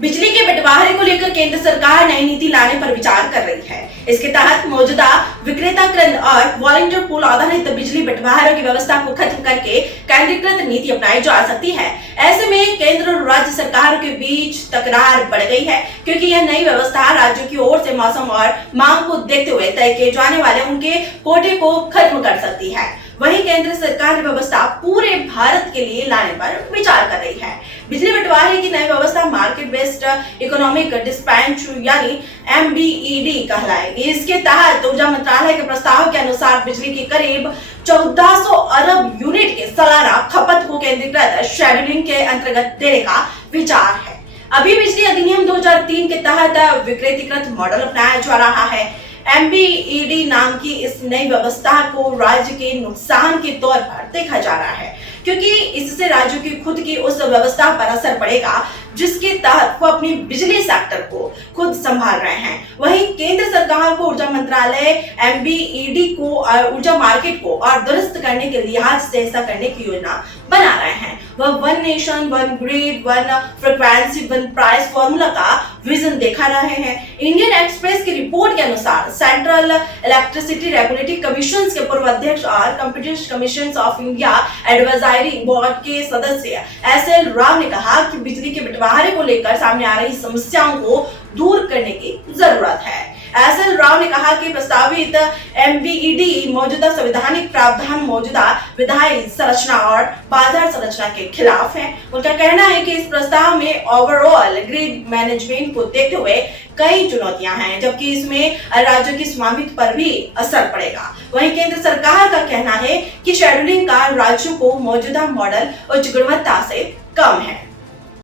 बिजली के बंटवारे को लेकर केंद्र सरकार नई नीति लाने पर विचार कर रही है। इसके तहत मौजूदा विक्रेता केंद्र और वॉलंटियर पूल आधारित बिजली बंटवारे की व्यवस्था को खत्म करके केंद्रीकृत नीति अपनाई जा सकती है। ऐसे में केंद्र और राज्य सरकारों के बीच तकरार बढ़ गई है, क्योंकि यह नई व्यवस्था राज्यों की ओर से मौसम और मांग को देखते हुए तय किए जाने वाले उनके कोटे को खत्म कर सकती है। वहीं केंद्र सरकार व्यवस्था पूरे भारत के लिए लाने पर विचार कर रही है। बिजली बंटवारे की नई व्यवस्था मार्केट बेस्ड इकोनॉमिक डिस्पैच यानी MBED कहलाएगी। इसके तहत ऊर्जा मंत्रालय के प्रस्ताव के अनुसार बिजली की करीब 1400 अरब यूनिट के सालाना खपत को केंद्रीकृत शेड्यूलिंग के अंतर्गत देने का विचार है। अभी बिजली अधिनियम 2003 के तहत विकेंद्रीकृत मॉडल अपनाया जा रहा है। MBED नाम की इस नई व्यवस्था को राज्य के नुकसान के तौर पर देखा जा रहा है, क्योंकि इससे राज्यों की खुद की उस व्यवस्था पर असर पड़ेगा जिसके तहत वो अपनी बिजली सेक्टर को खुद संभाल रहे हैं। वहीं केंद्र सरकार को ऊर्जा मंत्रालय MBED को और ऊर्जा मार्केट को और दुरुस्त करने के लिहाज से ऐसा करने की योजना बना रहे हैं। वह one nation one grid one frequency one price formula का विजन देखा रहे हैं। इंडियन एक्सप्रेस की रिपोर्ट के अनुसार सेंट्रल इलेक्ट्रिसिटी रेगुलेटरी कमीशन के पूर्व अध्यक्ष और competition commission of India advisory board के सदस्य SL राव ने कहा कि बिजली के बंटवारे को लेकर सामने आ रही समस्याओं को दूर करने की जरूरत है। SL राव ने कहा कि प्रस्तावित MBED मौजूदा संवैधानिक प्रावधान, मौजूदा विधायी संरचना और बाजार संरचना के खिलाफ है। उनका कहना है कि इस प्रस्ताव में ओवरऑल ग्रिड मैनेजमेंट को देखते हुए कई चुनौतियां हैं, जबकि इसमें राज्यों की स्वामित्व पर भी असर पड़ेगा। वहीं केंद्र सरकार का कहना है कि शेड्यूलिंग का राज्यों को मौजूदा मॉडल उच्च गुणवत्ता से कम है।